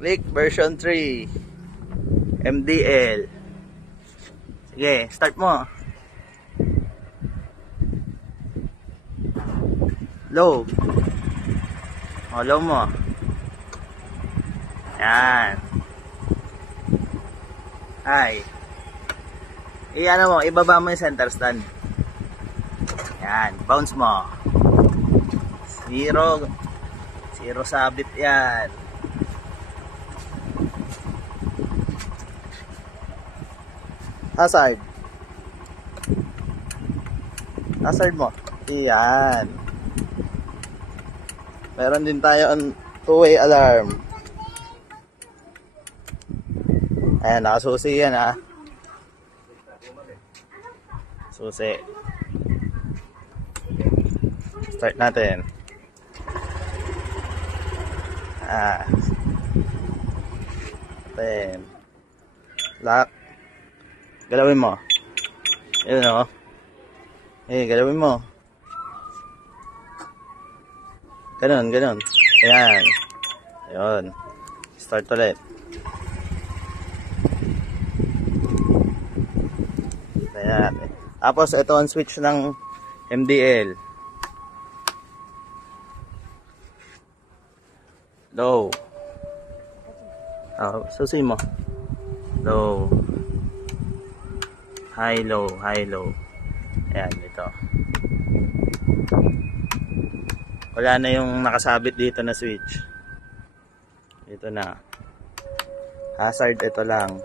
Click version 3 MDL. Sige, start mo. Low. O, low mo. Yan. Ay. Iyan mo, ibaba mo yung center stand. Yan, bounce mo. Zero sabit yan. Hazard. Hazard mo. Iyan. Meron din tayo on two-way alarm. Ayan, nakasusi yan ha. Susi. Start natin. Then lock. Galawin mo. Yun o. Galawin mo. Ganon. Ayan. Ayun. Start ulit. Ayan. Tapos ito ang switch ng MDL. Low. Susi mo. Low. High, low. Ayan, ito. Wala na yung nakasabit dito na switch. Ito na. Hazard, ito lang.